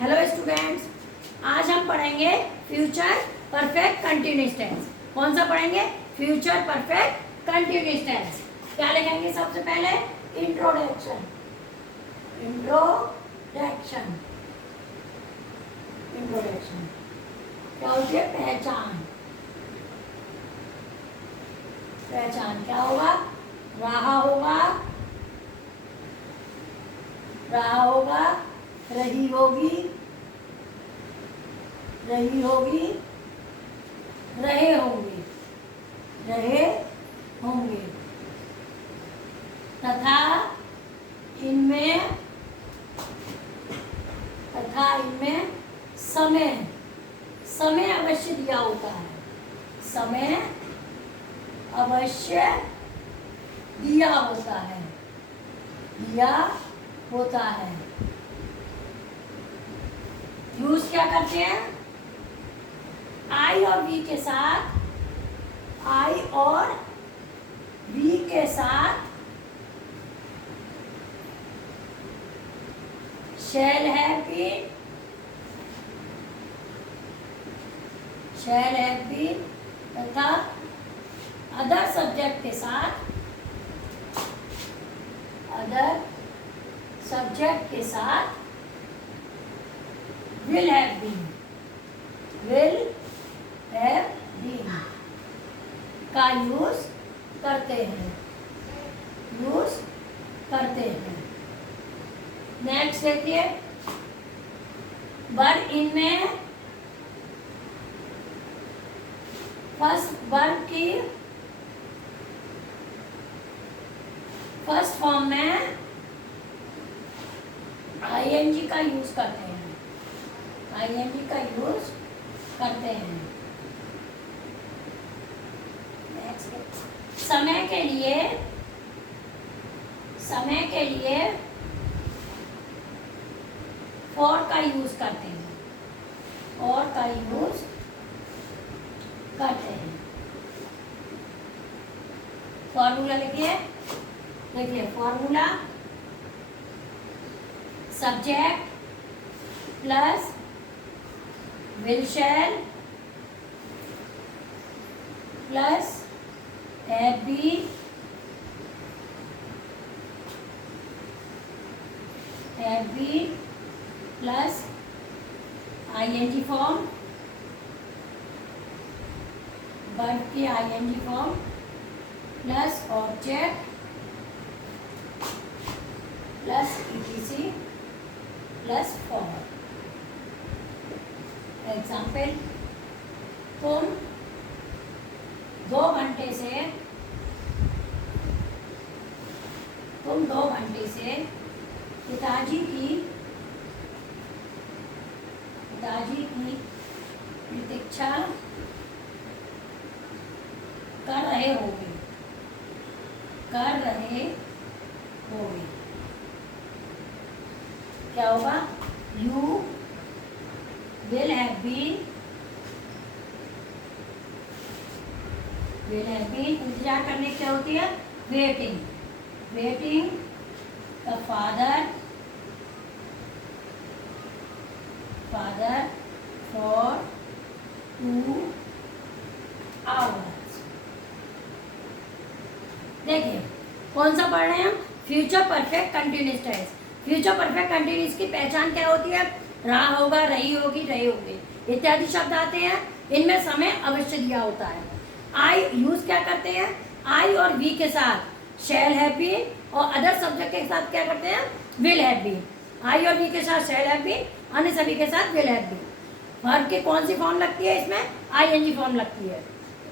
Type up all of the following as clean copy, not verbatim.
Hello students, आज हम पढ़ेंगे फ्यूचर परफेक्ट कंटिन्यूअस टेंस। कौन सा पढ़ेंगे? Future perfect continuous tense. क्या लिखेंगे? सबसे पहले इंट्रोडक्शन। इंट्रोडक्शन इंट्रोडक्शन क्या होती है? पहचान। पहचान क्या होगा? रहा होगा, रहा होगा, रही होगी, रही होगी, रहे होंगे, रहे होंगे, तथा इनमें, तथा इनमें समय, समय अवश्य दिया होता है। समय अवश्य दिया होता है, दिया होता है। यूज क्या करते हैं? आई और वी के साथ, आई और वी के साथ shall have been, shall have been तथा अदर सब्जेक्ट के साथ, अदर सब्जेक्ट के साथ will have been, will have been का यूज करते हैं, यूज करते हैं। नेक्स्ट देखिए, वर्ब इनमें फर्स्ट वर्ब की फर्स्ट फॉर्म में आईएनजी का यूज करते हैं, आईएनजी का यूज करते हैं। समय के लिए, समय के लिए फॉर का यूज करते हैं, और का यूज करते हैं। फॉर्मूला लिखिए, देखिए formula subject plus will shall plus have been, have been plus ing form, verb की ing form plus object plus etc plus form। Example, तुम 2 घंटे से, तुम 2 घंटे से पिताजी की प्रतीक्षा कर रहे होगे, कर रहे होगे। क्या होगा? You will have been, will have been इंतजार करने क्या होती है? waiting, waiting the father, father for 2 hours। देखिए कौन सा पढ़ रहे हैं हम? Future perfect continuous tense. Future perfect continuous की पहचान क्या होती है? रहा होगा, रही होगी, रहे होंगे इत्यादि शब्द आते हैं। इनमें समय अवश्य दिया होता है। आई यूज क्या करते हैं? आई और वी के साथ शैल हैव बीन, और अदर सब्जेक्ट के साथ क्या करते हैं? Will have been. आई और वी के साथ शैल हैव बीन, अन्य सभी के साथ विल हैव बीन। वर्ब की कौन सी फॉर्म लगती है? इसमें आईएनजी फॉर्म लगती है।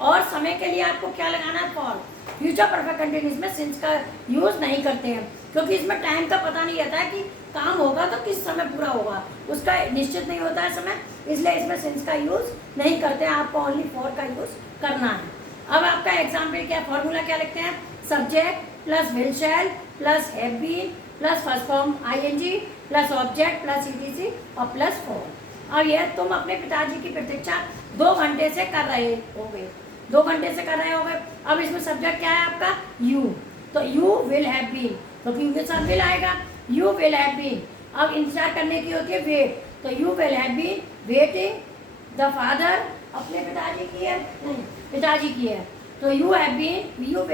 और समय के लिए आपको क्या लगाना है? फॉर। फ्यूचर परफेक्ट कंटिन्यूअस में सिंस का यूज नहीं करते हैं, क्योंकि इसमें टाइम का पता नहीं रहता है कि काम होगा तो किस समय पूरा होगा, उसका निश्चित नहीं होता है समय, इसलिए इसमें सिंस का यूज नहीं करते हैं। आपको ओनली फॉर का यूज करना है। अब आपका एग्जाम्पल क्या, फॉर्मूला क्या लिखते हैं? Subject plus will shall plus have been plus first form ING plus object plus etc और प्लस फॉर। अब यह तुम अपने पिताजी की प्रतीक्षा 2 घंटे से कर रहे होगे, 2 घंटे से कर रहे होगे। अब इसमें सब्जेक्ट क्या है आपका? यू, तो यू विल हैव बीन, तो क्यों के साथ विल आएगा, यू विल हैव बीन। अब इंतजार करने की होती है वेट, तो you will have been waiting the father, अपने पिताजी की है, नहीं पिताजी की है, तो you will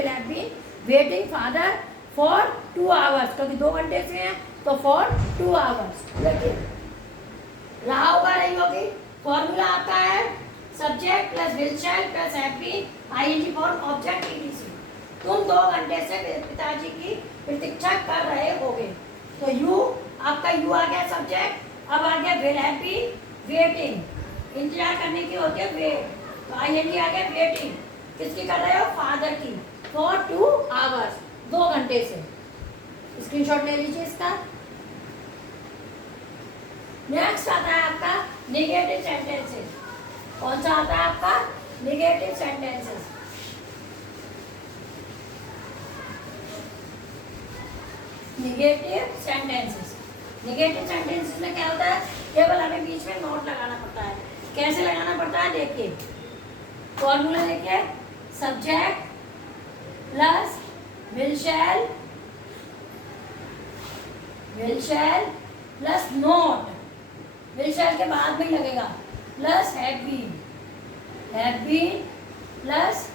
have been waiting father for 2 hours, क्योंकि 2 घंटे से हैं तो फॉर 2 आवर्स। देखिए रहा होगा रही होगी, फॉर्मूला आता है subject plus will shall plus have been ING form object etc. तुम 2 घंटे से पिताजी की प्रतीक्षा कर रहे होगे, तो यू आपका यू आ गया सब्जेक्ट, अब आ गया विल हैव बीन वेटिंग, इंतजार करने की होती है वेट, तो आईएनजी आ गया वेटिंग, किसकी कर रहे हो फादर की, फॉर 2 आवर्स 2 घंटे से। स्क्रीनशॉट ले लीजिए इसका। नेक्स्ट आता है आपका नेगेटिव सेंटेंसेस। कौन सा आता है आपका negative sentences. Negative sentences, negative sentences में क्या होता है, केवल हमें बीच में नोट लगाना पड़ता है। कैसे लगाना पड़ता है, देखिए फॉर्मूला देखिए, subject plus will shall plus not, will shall के बाद में लगेगा, plus have been plus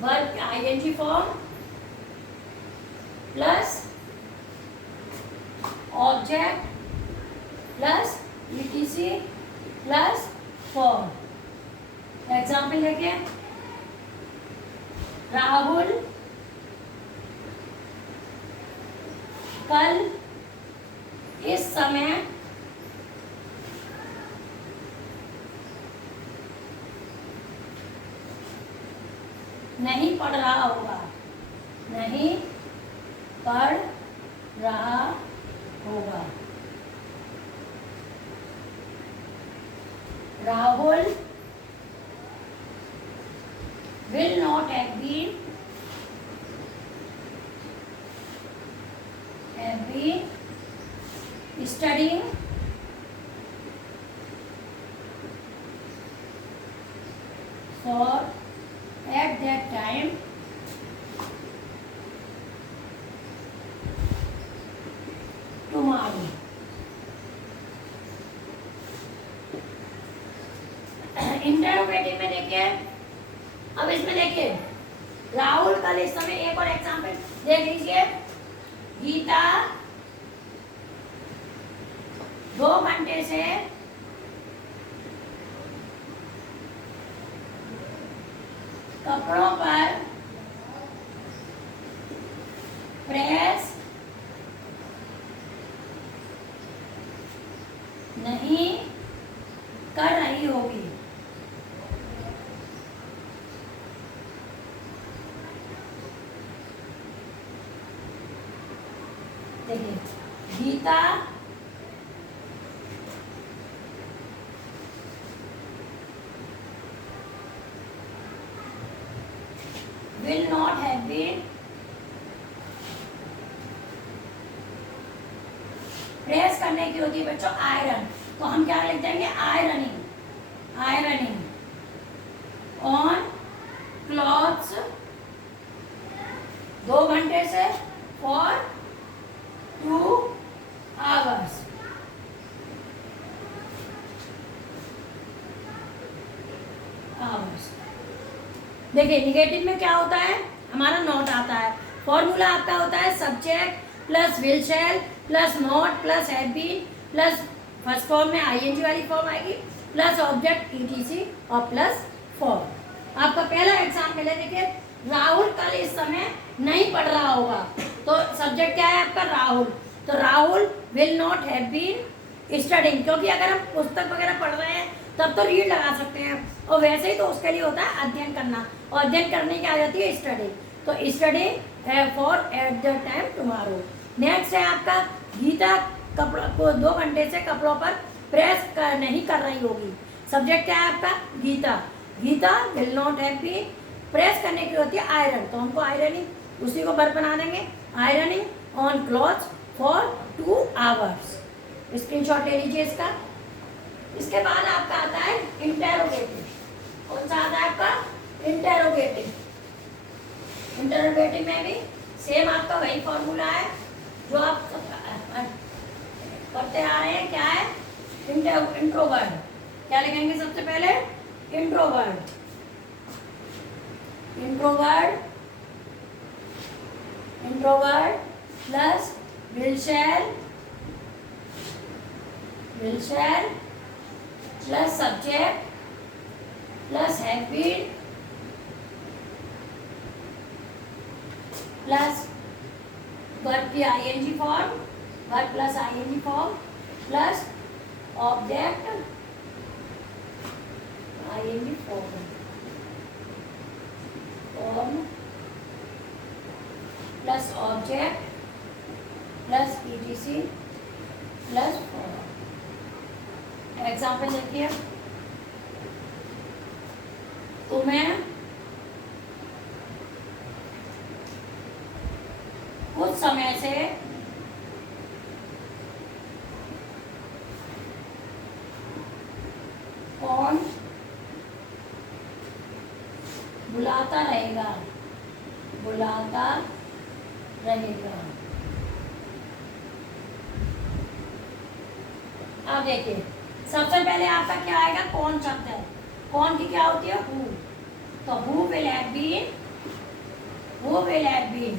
verb ING form plus object plus etc plus form. Example देखिए, राहुल कल इस समय नहीं पढ़ रहा होगा, नहीं पढ़ रहा होगा। Rahul will not have been studying for at that time tomorrow। Interrogative में देखिए, अब इसमें देखिए राहुल कल इस समय, एक और एग्जाम्पल देख लीजिए, गीता 2 घंटे से कपड़ों पर प्रेस नहीं कर रही होगी। देखिए Geeta will not have been press करने की होती है बच्चों आयरन, तो हम क्या लिख देंगे, आयरनिंग ऑन क्लॉथ्स 2 घंटे से फॉर 2 आवर्स। देखिए निगेटिव में क्या होता है, हमारा नॉट आता है, फॉर्मूला आपका होता है subject plus will shall plus not plus have been plus first form में आईएनजी वाली फॉर्म आएगी प्लस ऑब्जेक्ट ईटीसी और प्लस फॉर्म। आपका पहला एग्जाम्पल है, देखिए राहुल कल इस समय नहीं पढ़ रहा होगा, तो सब्जेक्ट क्या है आपका राहुल, तो Rahul will not have been studying, क्योंकि अगर हम पुस्तक वगैरह पढ़ रहे हैं तब तो रीड लगा सकते हैं, और वैसे ही तो उसके लिए होता है अध्ययन करना, और अध्ययन करने की आ जाती है स्टडी, तो study for at the time tomorrow. Next है आपका गीता कपड़ों को 2 घंटे से कपड़ों पर प्रेस नहीं कर रही होगी, सब्जेक्ट क्या है आपका Geeta will not have been, press करने की होती है आयरन, तो हमको आयरनिंग उसी को वर्ब बना देंगे, ironing on clothes for 2 hours. Screenshot ले लीजिए इसका। इसके बाद आपका आता है इंटेरोगेटिव। कौन सा आता है आपका इंटेरोगेटिव। इंटेरोगेटिव में भी सेम आपका वही फॉर्मूला है जो आप पढ़ते आ रहे हैं, क्या है? इंट्रोवर्ट। क्या लिखेंगे सबसे पहले? Introvert. Introvert, introvert plus will share plus subject plus have been plus verb की ING form, verb plus ING form plus object ING form plus object plus etc plus form. Example देखिए, तुम्हें कुछ समय से कौन बुलाता रहेगा, बुलाता रहेगा। अब देखिए, सबसे पहले आपका क्या आएगा? कौन शब्द है। कौन की क्या होती है? हु। तो who will have been, who will have been.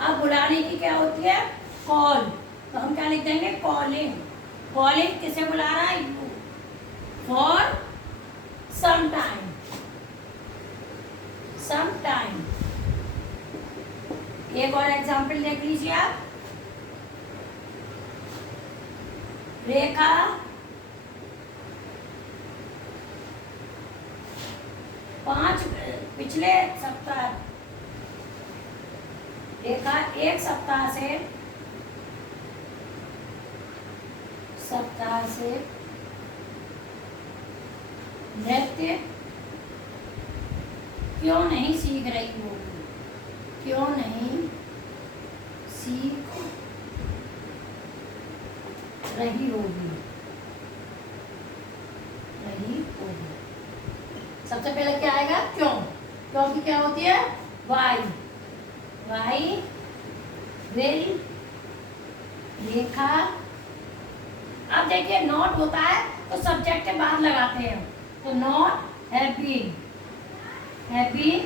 अब बुलाने की क्या होती है? कॉल। तो हम क्या लिख देंगे? कॉलिंग। कॉलिंग किसे बुला रहा है? You. For some time, some time. एक और एग्जाम्पल देख लीजिए आप। रेखा पिछले सप्ताह, रेखा एक सप्ताह से नृत्य क्यों नहीं सीख रही होगी, क्यों नहीं सीख रही होगी, सबसे पहले क्या आएगा? क्यों। क्यों की क्या होती है? वाई। वाई विल रेखा। अब देखिए, नॉट होता है तो सब्जेक्ट के बाद लगाते हैं। तो not have been, have been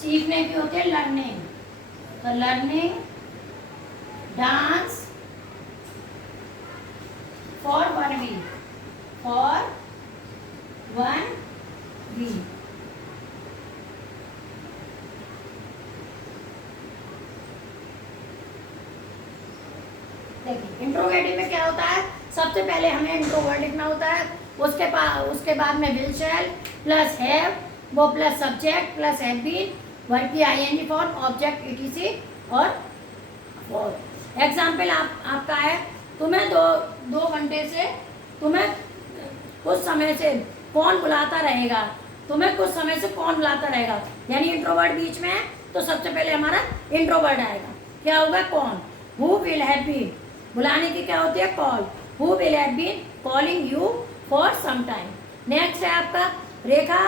सीखने की होती है लर्निंग। तो learning dance for 1 week, for 1 week. देखिए, इंट्रोगेटिव में क्या होता है? सबसे पहले हमें इंट्रोवर्ट लिखना होता है, उसके बाद में विल शैल प्लस हैव, वो plus subject plus have been, verb की आईएनजी फॉर्म, ऑब्जेक्ट ईटीसी और फॉर। एग्जाम्पल आपका है, तुम्हें दो घंटे से, तुम्हें कुछ समय से कौन बुलाता रहेगा, तुम्हें कुछ समय से कौन बुलाता रहेगा। यानी इंट्रोवर्ट बीच में है तो सबसे पहले हमारा इंट्रोवर्ट आएगा। क्या होगा? कौन। हु विल हैव बीन, बुलाने की क्या होती है? Call. Who will have been calling you for some time. Next है आपका रेखा।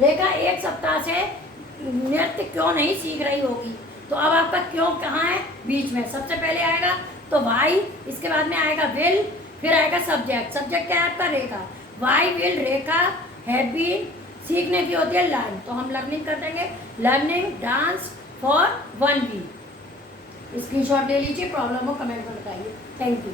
रेखा एक सप्ताह से नृत्य क्यों नहीं सीख रही होगी। तो अब आपका क्यों कहाँ है? बीच में। सबसे पहले आएगा तो वाई, इसके बाद में आएगा विल, फिर आएगा सब्जेक्ट। सब्जेक्ट क्या है आपका? Rekha. Why will Rekha have been, सीखने की होती है लर्न, तो हम लर्निंग कर देंगे। Learning dance for 1 week. Screenshot ले लीजिए, प्रॉब्लम हो कमेंट में बताइए। Thank you.